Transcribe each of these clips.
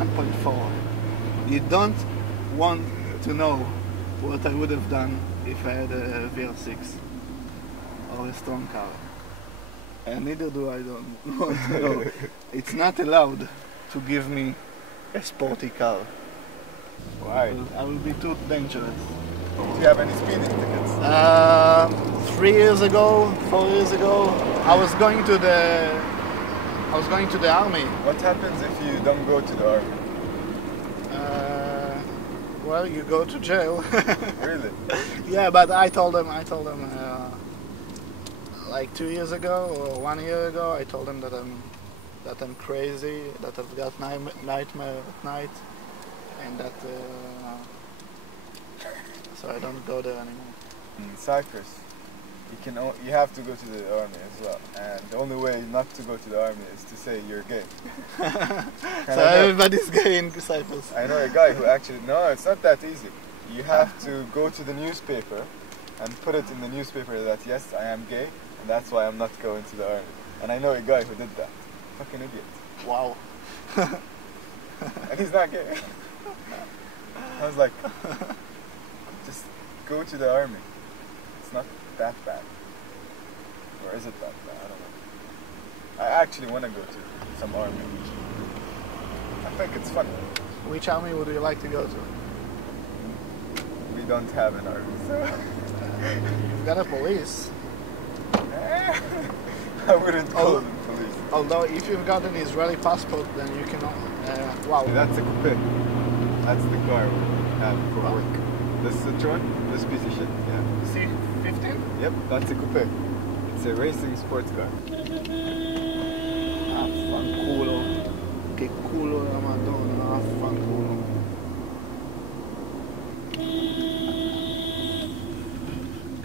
1.4. You don't want to know what I would have done if I had a VR6 or a strong car. And neither do I don't want to know. It's not allowed to give me a sporty car. Why? I will be too dangerous. Do you have any speeding tickets? 3 years ago, 4 years ago, I was going to the army. What happens if you don't go to the army? Well, you go to jail. Really? Yeah, but I told them like 2 years ago or 1 year ago, I told them that I'm crazy, that I've got nightmare at night, and that so I don't go there anymore. In Cyprus, you have to go to the army as well, and the only way not to go to the army is to say you're gay. So everybody's gay in Cyprus. I know a guy who actually, no, it's not that easy. You have to go to the newspaper and put it in the newspaper that yes, I am gay, and that's why I'm not going to the army. And I know a guy who did that. Fucking idiot. Wow. And he's not gay. I was like, just go to the army. It's not that bad. Or is it that bad? I don't know. I actually want to go to some army. I think it's fun. Which army would you like to go to? We don't have an army, so... You've got a police. I wouldn't call them police. Although if you've got an Israeli passport, then you can... wow. That's a coupe. That's the car we have for work. This Citroen, this piece of shit, yeah. C15? Yep, that's a coupe. It's a racing sports car. Affanculo. Che culo la Madonna, affanculo.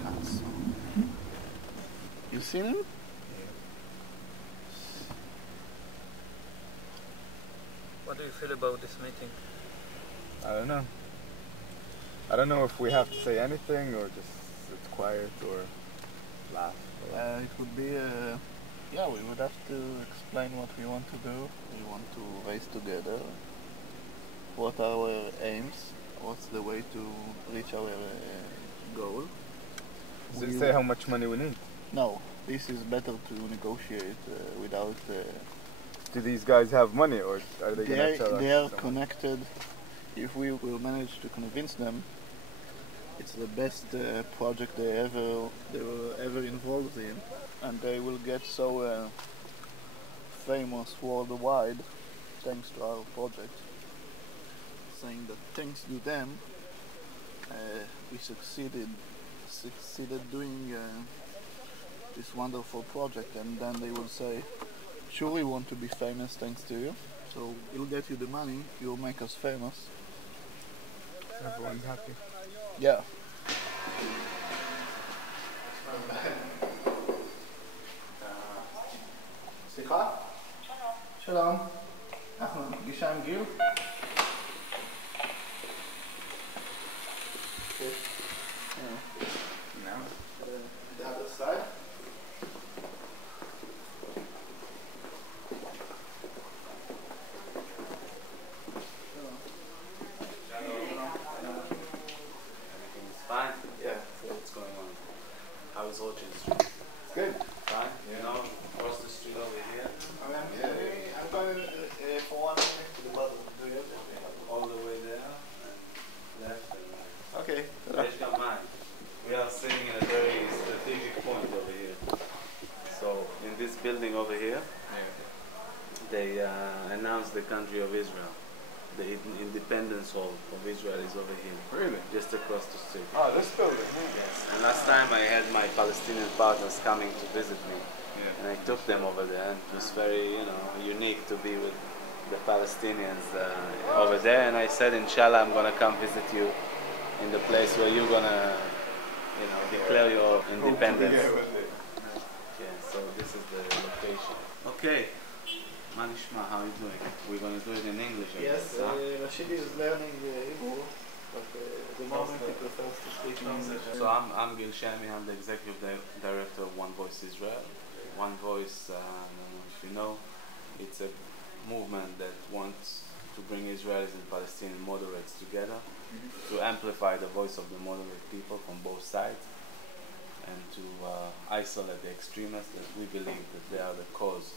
Cazzo. You seen him? What do you feel about this meeting? I don't know. I don't know if we have to say anything or just sit quiet or laugh. It would be, yeah, we would have to explain what we want to do. We want to race together. What are our aims? What's the way to reach our goal? Does it say how much money we need? No, this is better to negotiate without... Do these guys have money or are they going to tell us? They are connected. If we will manage to convince them, it's the best project they were ever involved in, and they will get so famous worldwide thanks to our project. Saying that thanks to them, we succeeded doing this wonderful project, and then they will say, sure, we want to be famous thanks to you, so we'll get you the money, you'll make us famous. Everyone's happy. Yeah. סליחה? שלום. אנחנו בפגישה עם גיל. Now? The other side. I was watching the street. Good. Fine? You know, across the street over here. I'm going for 1 minute to the bottom. Do you have that? All the way there, and left and right. Okay. We are sitting in a very strategic point over here. So, in this building over here, they announced the country of Israel. The Independence Hall of Israel is over here. Really? Just across the street. Oh, this building. Yes. And last time I had my Palestinian partners coming to visit me. Yeah. And I took them over there, and it was very, unique to be with the Palestinians over there. And I said, inshallah, I'm going to come visit you in the place where you're going to, declare your independence. Yeah, so this is the location. Okay. Manishma, how are you doing? We're going to do it in English, I Yes, guess, huh? Rasheed is learning Hebrew, but at the moment he prefers to speak in English. So I'm Gil Shami, I'm the executive director of One Voice Israel. One Voice, I don't know if you know, it's a movement that wants to bring Israelis and Palestinian moderates together, to amplify the voice of the moderate people from both sides, and to isolate the extremists that we believe that they are the cause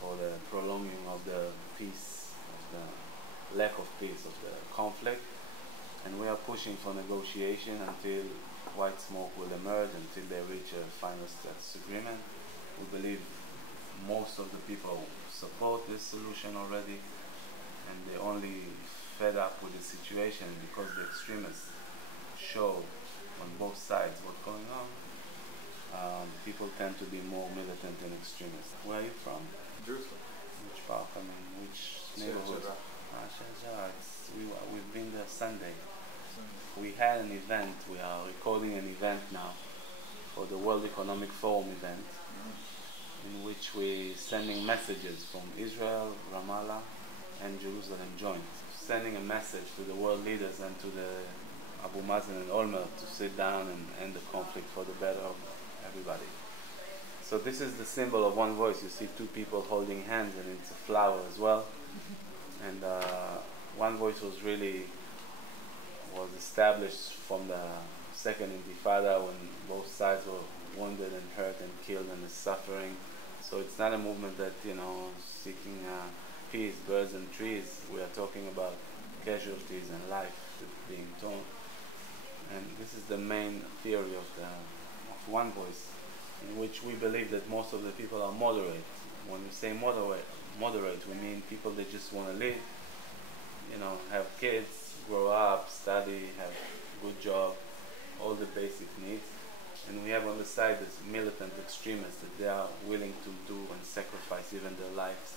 for the prolonging of the peace, of the lack of peace, of the conflict. And we are pushing for negotiation until white smoke will emerge, until they reach a final status agreement. We believe most of the people support this solution already, and they only fed up with the situation because the extremists show on both sides what's going on. People tend to be more militant and extremist. Where are you from? Jerusalem. Which part? I mean, which neighborhood? We've been there Sunday. We had an event. We are recording an event now for the World Economic Forum event, in which we're sending messages from Israel, Ramallah, and Jerusalem joint, sending a message to the world leaders and to the Abu Mazen and Olmert to sit down and end the conflict for the better of everybody. So this is the symbol of one voice. You see two people holding hands, and it's a flower as well. And one voice was established from the second Intifada, when both sides were wounded and hurt and killed and is suffering. So it's not a movement that, seeking peace, birds and trees. We are talking about casualties and life being torn. And this is the main theory of one voice, in which we believe that most of the people are moderate. When we say moderate, we mean people that just want to live, have kids, grow up, study, have a good job, all the basic needs. And we have on the side this militant extremists that they are willing to do and sacrifice even their lives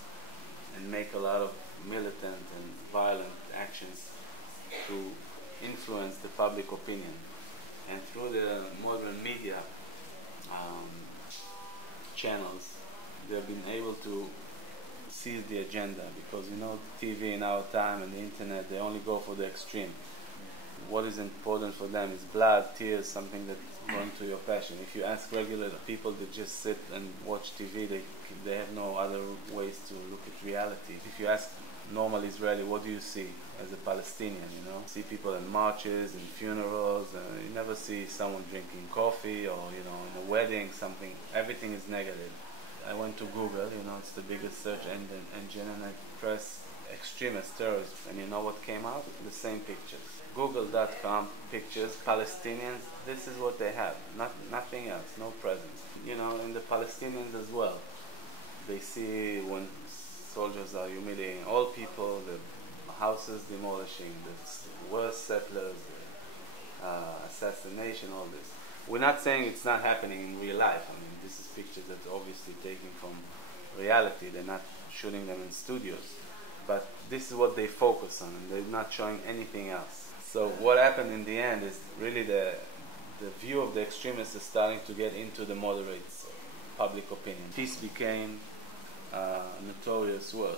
and make a lot of militant and violent actions to influence the public opinion. And through the modern media channels, they've been able to seize the agenda, because the TV in our time and the internet, they only go for the extreme. What is important for them is blood, tears, something that's going to your passion. If you ask regular people that just sit and watch TV, they have no other ways to look at reality. If you ask normal Israeli, what do you see as a Palestinian? See people in marches and funerals. You never see someone drinking coffee or in a wedding, something. Everything is negative. I went to Google, it's the biggest search engine, and I pressed extremist terrorists, and you know what came out? The same pictures. Google.com pictures, Palestinians, this is what they have, nothing else, no presence. And the Palestinians as well. They see when soldiers are humiliating all people, the houses demolishing, the worst settlers, assassination, all this. We're not saying it's not happening in real life. I mean, this is pictures that are obviously taken from reality. They're not shooting them in studios. But this is what they focus on, and they're not showing anything else. So what happened in the end is really the view of the extremists is starting to get into the moderates' public opinion. Peace became a notorious word.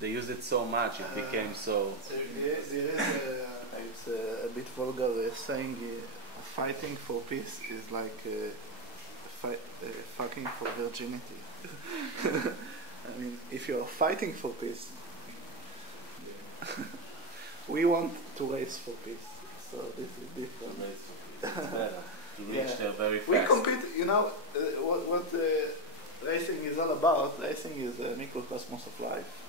They use it so much, it became so... There is it's a bit vulgar saying fighting for peace is like fucking for virginity. I mean, if you're fighting for peace, we want to race for peace, so this is different. Race for peace. It's better to reach there very fast. We compete, what racing is all about. Racing is a microcosmos of life.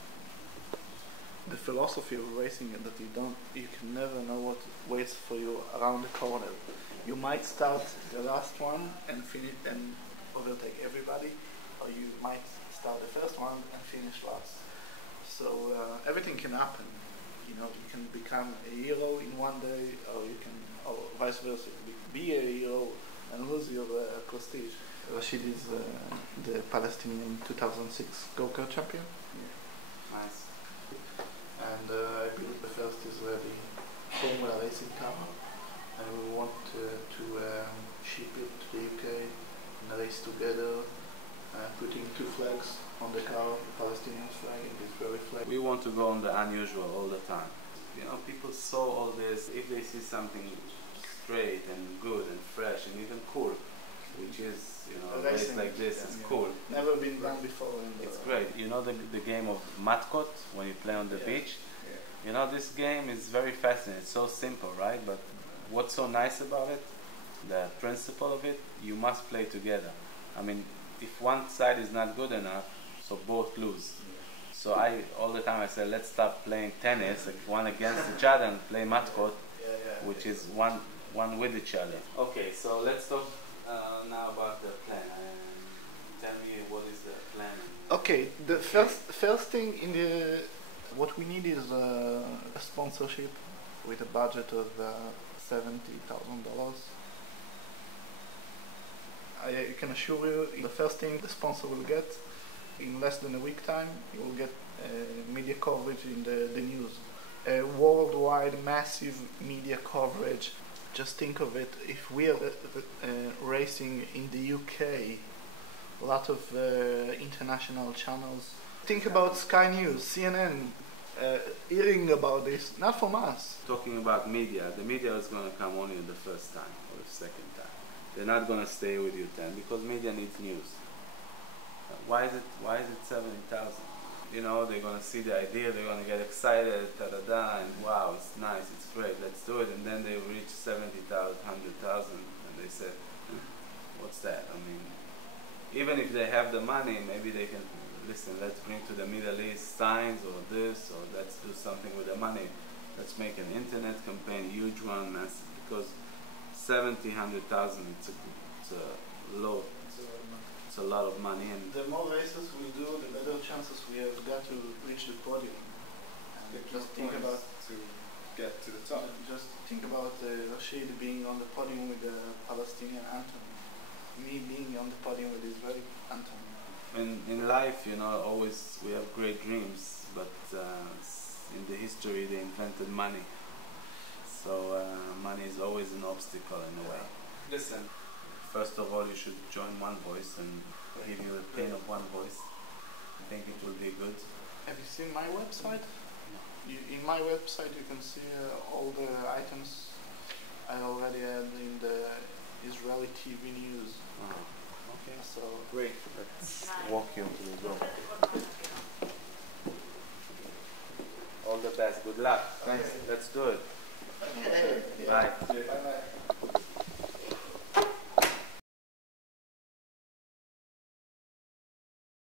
The philosophy of racing is that you can never know what waits for you around the corner. You might start the last one and finish and overtake everybody, or you might start the first one and finish last. So everything can happen. You can become a hero in one day, or vice versa, be a hero and lose your prestige. Rasheed is the Palestinian 2006 go-kart champion. Yeah. Nice. And I built the first Israeli Formula racing car, and we want to ship it to the UK and race together, putting two flags on the car, the Palestinian flag and the Israeli flag. We want to go on the unusual all the time. People saw all this. If they see something straight and good and fresh and even cool, which is, you know, A a race racing, like this yeah. is Yeah. cool. Never been done before. It's great. You know the game of matcot when you play on the beach? Yeah. You know, this game is very fascinating. It's so simple, right? But what's so nice about it, the principle of it, you must play together. I mean, if one side is not good enough, so both lose. So all the time I say, let's stop playing tennis, like one against each other, and play matcot, which is one with each other. Okay, so let's talk now about the plan. Tell me, what is the plan? Okay, the first thing in the what we need is a sponsorship with a budget of $70,000. I can assure you, the first thing the sponsor will get in less than a week time, you will get media coverage in the news. Worldwide massive media coverage. Just think of it, if we are racing in the UK, a lot of international channels. Think about Sky News, CNN, hearing about this, not from us. Talking about media, the media is going to come only the first time or the second time. They're not going to stay with you then, because media needs news. Why is it 70,000? You know, they're going to see the idea, they're going to get excited, da-da-da, and wow, it's nice, it's great, let's do it. And then they reach 70,000, 100,000, and they say, what's that? I mean, even if they have the money, maybe they can, listen, let's bring to the Middle East signs or this, or let's do something with the money. Let's make an internet campaign, huge one, massive, because 70, 100,000, it's a load. It's a lot of money, and the more races we do, the better chances we have got to reach the podium. And just think about to get to the top. Just think about Rasheed being on the podium with the Palestinian anthem. Me being on the podium with the Israeli anthem. in life, you know, always we have great dreams, but in the history they invented money. So money is always an obstacle in a way. Listen, first of all, you should join One Voice and give you a pin of One Voice. I think it will be good. Have you seen my website? In my website you can see all the items I already had in the Israeli TV news. Okay. So Great. Let's walk you to the door. All the best. Good luck. Thanks. Let's do it. yeah. Bye. Bye-bye.